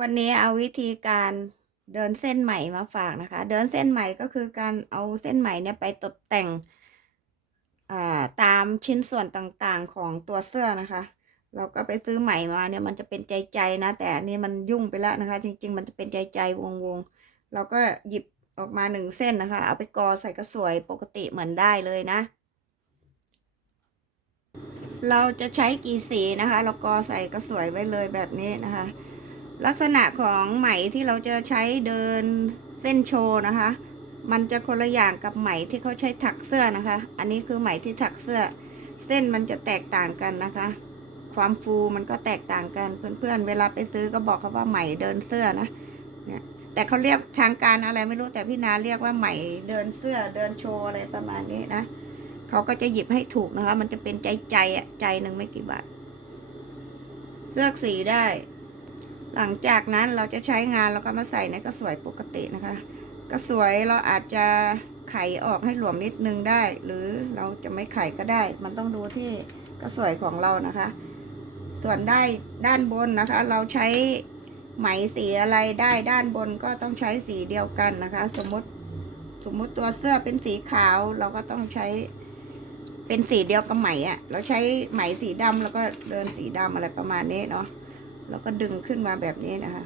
วันนี้เอาวิธีการเดินเส้นไหมมาฝากนะคะ เดินเส้นไหมก็คือการเอาเส้นไหมเนี่ยไปตกแต่งาตามชิ้นส่วนต่างๆของตัวเสื้อนะคะ เราก็ไปซื้อไหมมาเนี่ยมันจะเป็นใจๆนะ แต่อันนี้มันยุ่งไปแล้วนะคะ จริง ๆ มันจะเป็นใจๆวงๆเราก็หยิบออกมาหนึ่งเส้นนะคะ เอาไปกอใส่กระสวยปกติเหมือนได้เลยนะ เราจะใช้กี่สีนะคะ เรากอใส่กระสวยไว้เลยแบบนี้นะคะ ลักษณะของไหมที่เราจะใช้เดินเส้นโชว์นะคะ มันจะคนละอย่างกับไหมที่เขาใช้ถักเสื้อนะคะ อันนี้คือไหมที่ถักเสื้อ เส้นมันจะแตกต่างกันนะคะ ความฟูมันก็แตกต่างกันเพื่อนๆ เวลาไปซื้อก็บอกเขาว่าไหมเดินเสื้อนะเนี่ยแต่เขาเรียกทางการอะไรไม่รู้แต่พี่นาเรียกว่าไหมเดินเสื้อเดินโชว์อะไรประมาณนี้นะเขาก็จะหยิบให้ถูกนะคะ มันจะเป็นใจใจอะใจหนึ่งไม่กี่บาทเลือกสีได้ หลังจากนั้นเราจะใช้งานเราก็มาใส่ในกระสวยปกตินะคะ กระสวยเราอาจจะไขออกให้หลวมนิดนึงได้ หรือเราจะไม่ไขก็ได้ มันต้องดูที่กระสวยของเรานะคะ ส่วนได้ด้านบนนะคะ เราใช้ไหมสีอะไรได้ด้านบนก็ต้องใช้สีเดียวกันนะคะ สมมติสมมติตัวเสื้อเป็นสีขาวเราก็ต้องใช้เป็นสีเดียวกับไหมอะ่ะ เราใช้ไหมสีดำแล้วก็เดินสีดำอะไรประมาณนี้เนาะ แล้วก็ดึงขึ้นมาแบบนี้นะคะ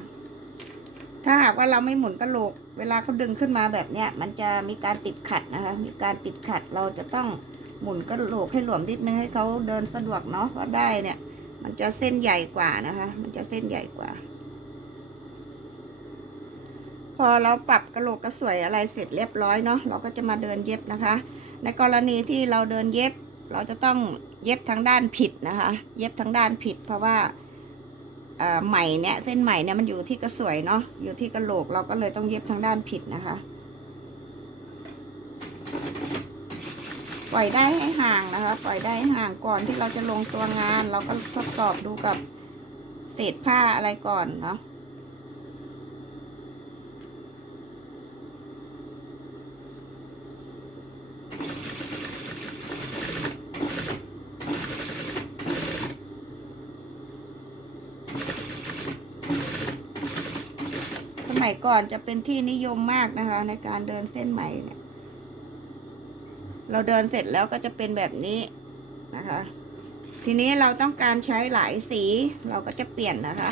ถ้าหากว่าเราไม่หมุนกระโหลก เวลาเขาดึงขึ้นมาแบบเนี้ย มันจะมีการติดขัดนะคะ มีการติดขัดเราจะต้องหมุนกระโหลกให้หลวมนิดนึงให้เขาเดินสะดวกเนาะเพราะได้เนี่ย มันจะเส้นใหญ่กว่านะคะ มันจะเส้นใหญ่กว่า พอเราปรับกระโหลกกระสวยอะไรเสร็จเรียบร้อยเนาะเราก็จะมาเดินเย็บนะคะ ในกรณีที่เราเดินเย็บ เราจะต้องเย็บทางด้านผิดนะคะ เย็บทางด้านผิด เพราะว่า ไหมเนี่ยเส้นไหมเนี่ยมันอยู่ที่กระสวยเนาะอยู่ที่กระโหลกเราก็เลยต้องเย็บทางด้านผิดนะคะ ปล่อยได้ให้ห่างนะคะ ปล่อยได้ให้ห่างก่อนที่เราจะลงตัวงาน เราก็ทดสอบดูกับเศษผ้าอะไรก่อนเนาะ มัยก่อนจะเป็นที่นิยมมากนะคะ ในการเดินเส้นไหมเนี่ย เราเดินเสร็จแล้วก็จะเป็นแบบนี้นะคะ ทีนี้เราต้องการใช้หลายสีเราก็จะเปลี่ยนนะคะ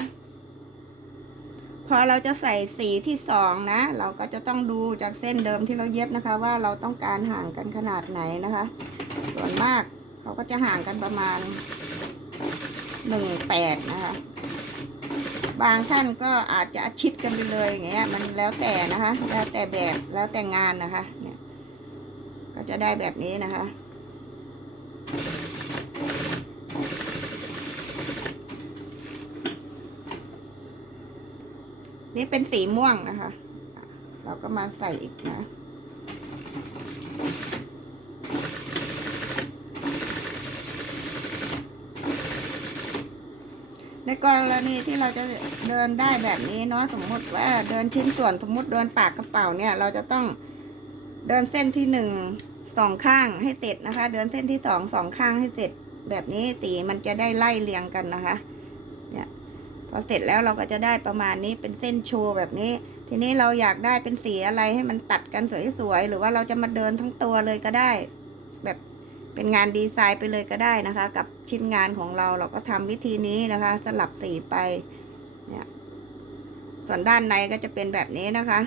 พอเราจะใส่สีที่สองนะ เราก็จะต้องดูจากเส้นเดิมที่เราเย็บนะคะ ว่าเราต้องการห่างกันขนาดไหนนะคะ ส่วนมากเขาก็จะห่างกันประมาณหนึ่งแปดนะคะ บางท่านก็อาจจะชิดกันไปเลยอย่างเงี้ยมันแล้วแต่นะคะ แล้วแต่แบบแล้วแต่งานนะคะ เนี่ย ก็จะได้แบบนี้นะคะนี่เป็นสีม่วงนะคะ เราก็มาใส่อีกนะ กรณีที่เราจะเดินได้แบบนี้เนาะสมมติว่าเดินชิ้นส่วนสมมติเดินปากกระเป๋าเนี่ย เราจะต้องเดินเส้นที่หนึ่งสองข้างให้เสร็จนะคะ เดินเส้นที่สองสองข้างให้เสร็จแบบนี้สีมันจะได้ไล่เรียงกันนะคะ เนี่ยพอเสร็จแล้วเราก็จะได้ประมาณนี้เป็นเส้นโชว์แบบนี้ ทีนี้เราอยากได้เป็นสีอะไรให้มันตัดกันสวยๆหรือว่าเราจะมาเดินทั้งตัวเลยก็ได้ แบบ เป็นงานดีไซน์ไปเลยก็ได้นะคะ กับชิ้นงานของเราเราก็ทำวิธีนี้นะคะ สลับสีไปเนี่ยส่วนด้านในก็จะเป็นแบบนี้นะคะ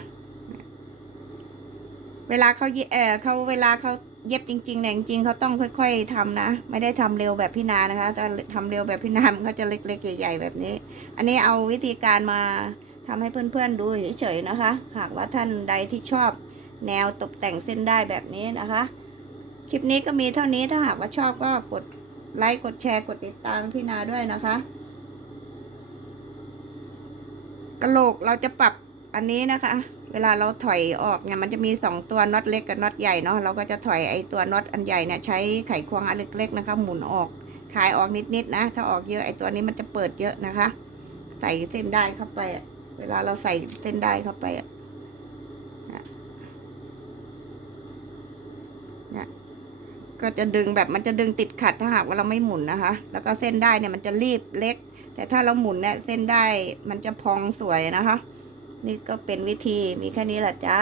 เวลาเขาเยเออเขาเวลาเขาเย็บจริงๆเนี่ยจริงๆเขาต้องค่อย ๆทำนะไม่ได้ทำเร็วแบบพี่นานะคะแต่ทำเร็วแบบพี่นามันก็จะเล็กๆใหญ่ๆแบบนี้ อันนี้เอาวิธีการมาทำให้เพื่อนๆดูเฉยๆนะคะ หากว่าท่านใดที่ชอบแนวตกแต่งเส้นได้แบบนี้นะคะ คลิปนี้ก็มีเท่านี้ถ้าหากว่าชอบก็กดไลค์กดแชร์กดติดตามพี่นาด้วยนะคะกระโหลกเราจะปรับอันนี้นะคะ เวลาเราถอยออกเนี่ยมันจะมีสองตัวน็อตเล็กกับน็อตใหญ่เนาะเราก็จะถอยไอ้ตัวน็อตอันใหญ่เนี่ยใช้ไขควงอันเล็กๆนะคะ หมุนออกคลายออกนิดๆนะ ถ้าออกเยอะไอ้ตัวนี้มันจะเปิดเยอะนะคะ ใส่เส้นได้เข้าไป เวลาเราใส่เส้นได้เข้าไปอะ ก็จะดึงแบบมันจะดึงติดขัดถ้าหากว่าเราไม่หมุนนะคะ แล้วก็เส้นได้เนี่ยมันจะรีบเล็ก แต่ถ้าเราหมุนเนี่ยเส้นได้มันจะพองสวยนะคะ นี่ก็เป็นวิธีมีแค่นี้แหละจ้า